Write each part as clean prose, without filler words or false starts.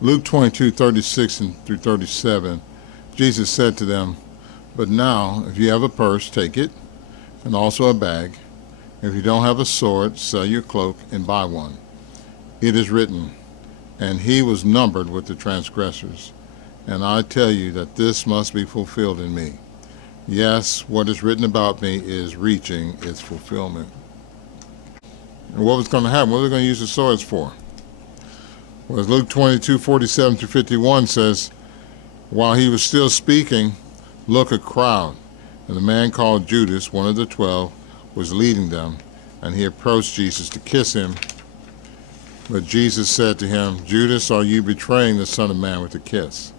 Luke 22:36 and through 37, Jesus said to them, "But now, if you have a purse, take it, and also a bag. If you don't have a sword, sell your cloak and buy one. It is written, and he was numbered with the transgressors. And I tell you that this must be fulfilled in me." Yes, what is written about me is reaching its fulfillment. And what was going to happen? What are they going to use the swords for? Well, Luke 22:47 through 51 says, while he was still speaking, look, a crowd, and a man called Judas, one of the 12, was leading them, and he approached Jesus to kiss him. But Jesus said to him, "Judas, are you betraying the Son of Man with a kiss?"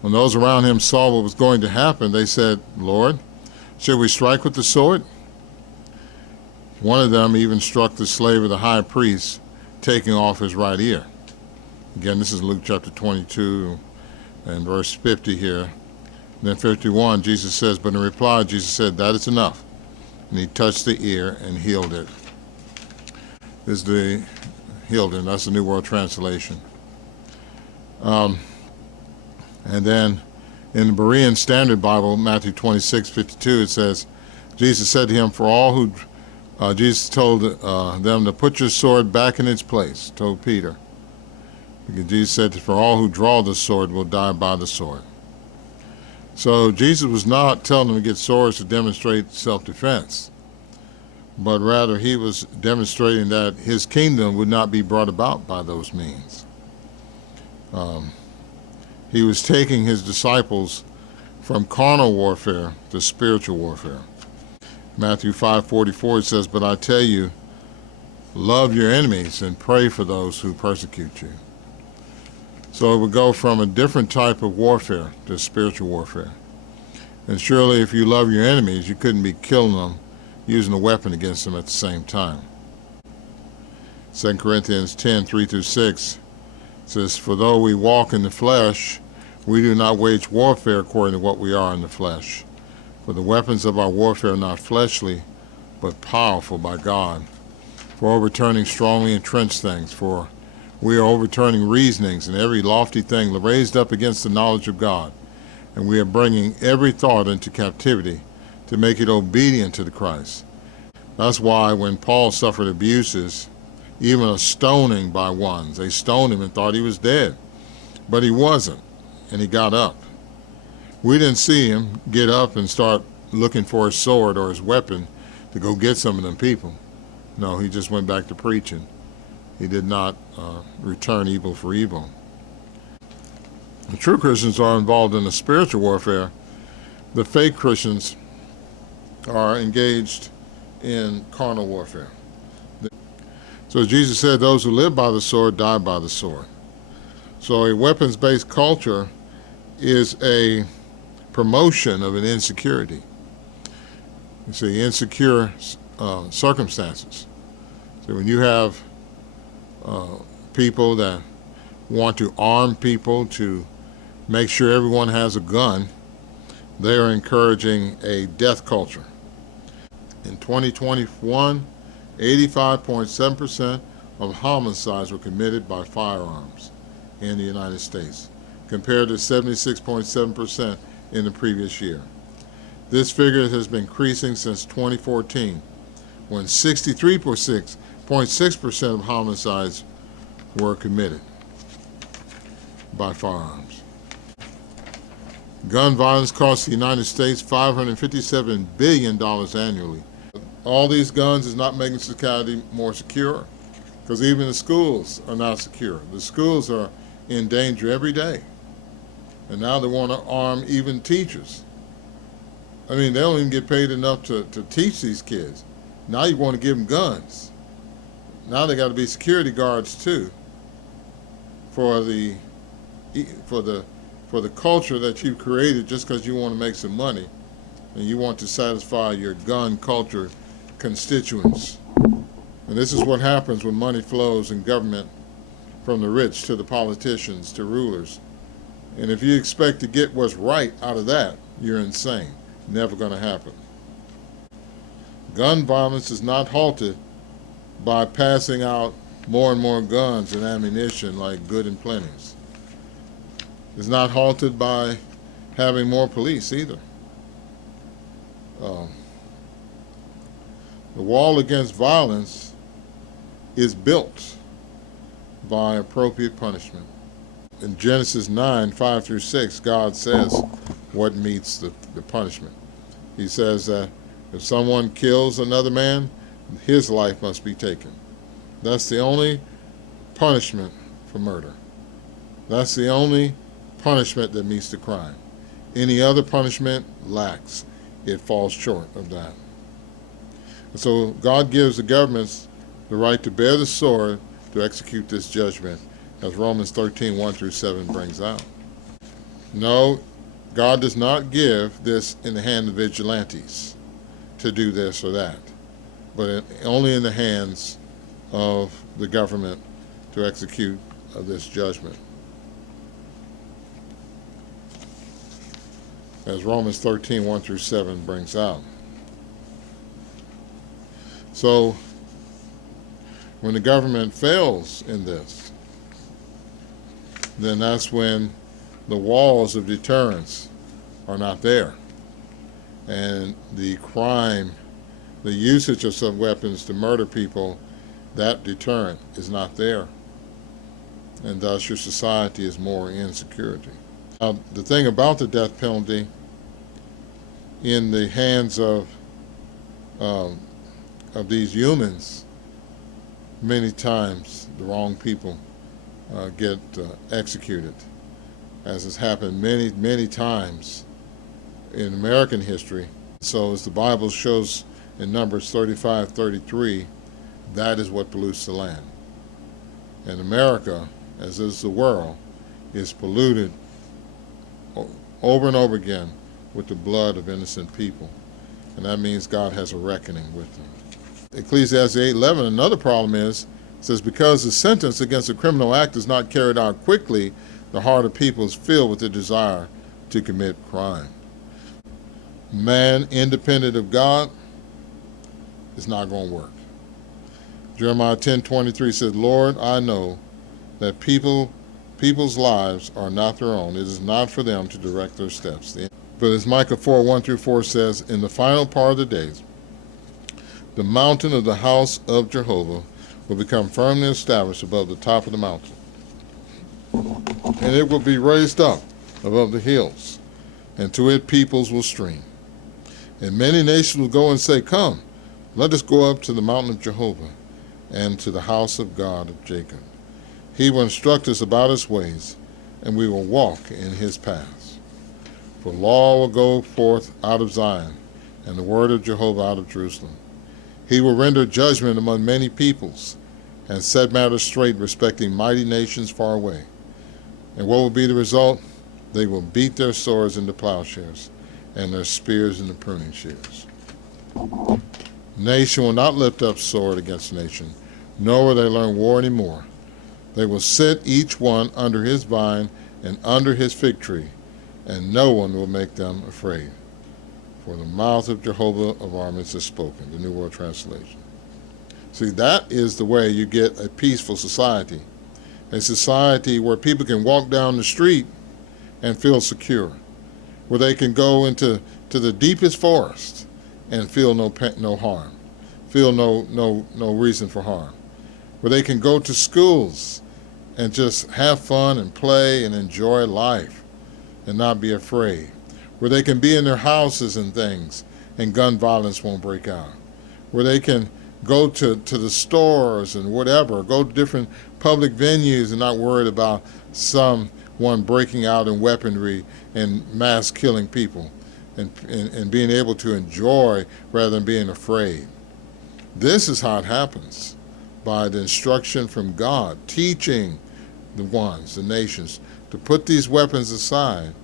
When those around him saw what was going to happen, they said, "Lord, should we strike with the sword?" One of them even struck the slave of the high priest, taking off his right ear. Again, this is Luke chapter 22 and verse 50 here. And then 51, Jesus says, but in reply, Jesus said, "That is enough." And he touched the ear and healed it. This is the healed it. That's the New World Translation. And then in the Berean Standard Bible, Matthew 26:52, it says, Jesus said to him, Jesus told them to put your sword back in its place, told Peter. Because Jesus said, for all who draw the sword will die by the sword. So Jesus was not telling them to get swords to demonstrate self-defense, but rather he was demonstrating that his kingdom would not be brought about by those means. He was taking his disciples from carnal warfare to spiritual warfare. Matthew 5:44 says, but I tell you, love your enemies and pray for those who persecute you. So it would go from a different type of warfare to spiritual warfare. And surely if you love your enemies, you couldn't be killing them using a weapon against them at the same time. 2 Corinthians 10:3-6 says, for though we walk in the flesh, we do not wage warfare according to what we are in the flesh. For the weapons of our warfare are not fleshly, but powerful by God, for overturning strongly entrenched things, for we are overturning reasonings and every lofty thing raised up against the knowledge of God, and we are bringing every thought into captivity to make it obedient to the Christ. That's why when Paul suffered abuses, even a stoning by ones, they stoned him and thought he was dead, but he wasn't, and he got up. We didn't see him get up and start looking for his sword or his weapon to go get some of them people. No, he just went back to preaching. He did not return evil for evil. The true Christians are involved in the spiritual warfare. The fake Christians are engaged in carnal warfare. So as Jesus said, those who live by the sword die by the sword. So a weapons-based culture is a promotion of an insecurity. You see, insecure circumstances. So when you have people that want to arm people to make sure everyone has a gun, they are encouraging a death culture. In 2021, 85.7% of homicides were committed by firearms in the United States, compared to 76.7% in the previous year. This figure has been increasing since 2014, when 63.6% of homicides were committed by firearms. Gun violence costs the United States $557 billion annually. All these guns is not making society more secure, because even the schools are not secure. The schools are in danger every day. And now they want to arm even teachers. I mean, they don't even get paid enough to teach these kids. Now you want to give them guns. Now they got to be security guards too, for the culture that you've created just because you want to make some money and you want to satisfy your gun culture constituents. And this is what happens when money flows in government from the rich to the politicians to rulers. And if you expect to get what's right out of that, you're insane. Never going to happen. Gun violence is not halted by passing out more and more guns and ammunition like good and plenties. It's not halted by having more police either. The wall against violence is built by appropriate punishment. In Genesis 9:5-6, God says what meets the punishment. He says that if someone kills another man, his life must be taken. That's the only punishment for murder. That's the only punishment that meets the crime. Any other punishment lacks. It falls short of that. And so God gives the governments the right to bear the sword to execute this judgment, as Romans 13:1-7 brings out. No, God does not give this in the hand of vigilantes to do this or that, but only in the hands of the government to execute this judgment. As Romans 13:1-7 brings out. So, when the government fails in this, then that's when the walls of deterrence are not there. And the crime, the usage of some weapons to murder people, that deterrent is not there. And thus your society is more in insecurity. Now, the thing about the death penalty in the hands of these humans, many times the wrong people get executed, as has happened many, many times in American history. So as the Bible shows in Numbers 35:33, that is what pollutes the land. And America, as is the world, is polluted over and over again with the blood of innocent people. And that means God has a reckoning with them. Ecclesiastes 8:11, another problem is, it says, because the sentence against a criminal act is not carried out quickly, the heart of people is filled with the desire to commit crime. Man independent of God is not going to work. Jeremiah 10:23 says, Lord, I know that people's lives are not their own. It is not for them to direct their steps. But as Micah 4:1-4 says, in the final part of the days, the mountain of the house of Jehovah will become firmly established above the top of the mountain. And it will be raised up above the hills, and to it peoples will stream. And many nations will go and say, come, let us go up to the mountain of Jehovah, and to the house of God of Jacob. He will instruct us about his ways, and we will walk in his paths. For law will go forth out of Zion, and the word of Jehovah out of Jerusalem. He will render judgment among many peoples, and set matters straight respecting mighty nations far away. And what will be the result? They will beat their swords into plowshares, and their spears into pruning shears. Nation will not lift up sword against nation, nor will they learn war anymore. They will sit each one under his vine and under his fig tree, and no one will make them afraid. For the mouth of Jehovah of armies has spoken, the New World Translation. See, that is the way you get a peaceful society. A society where people can walk down the street and feel secure, where they can go into the deepest forest and feel no harm, feel no reason for harm, where they can go to schools and just have fun and play and enjoy life and not be afraid, where they can be in their houses and things and gun violence won't break out, where they can go to the stores and whatever, go to different public venues and not worried about someone breaking out in weaponry and mass killing people, and being able to enjoy rather than being afraid. This is how it happens, by the instruction from God, teaching the nations, to put these weapons aside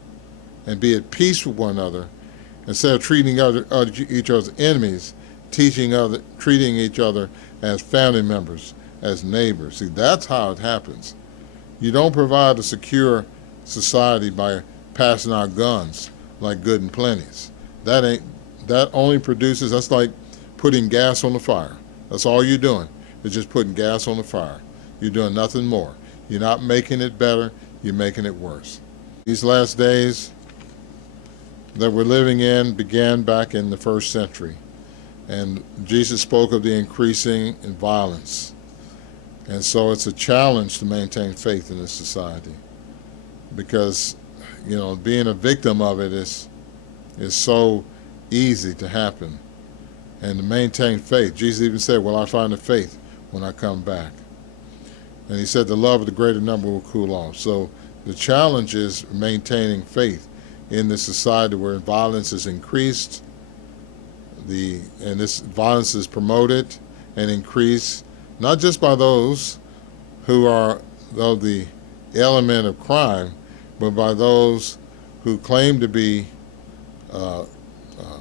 and be at peace with one another, instead of treating each other as enemies, treating each other as family members, as neighbors. See, that's how it happens. You don't provide a secure society by passing out guns like good and plenties. That only produces, that's like putting gas on the fire. That's all you're doing, is just putting gas on the fire. You're doing nothing more. You're not making it better, you're making it worse. These last days that we're living in began back in the first century. And Jesus spoke of the increasing in violence. And so it's a challenge to maintain faith in this society, because, being a victim of it is so easy to happen. And to maintain faith, Jesus even said, "Will I find the faith when I come back?" And he said the love of the greater number will cool off. So the challenge is maintaining faith in this society where violence is increased, and this violence is promoted and increased, not just by those who are of the element of crime, but by those who claim to be,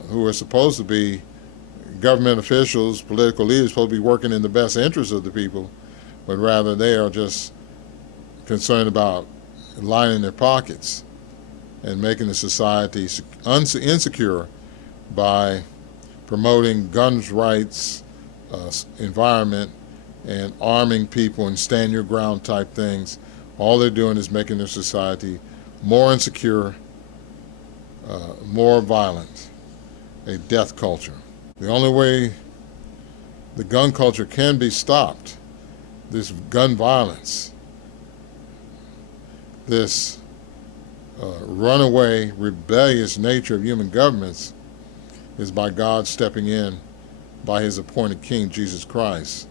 who are supposed to be government officials, political leaders, supposed to be working in the best interest of the people, but rather they are just concerned about lining their pockets and making the society insecure by promoting guns rights environment and arming people and stand your ground type things. All they're doing is making their society more insecure, more violent, a death culture. The only way the gun culture can be stopped, this gun violence, this runaway, rebellious nature of human governments, is by God stepping in by his appointed King, Jesus Christ,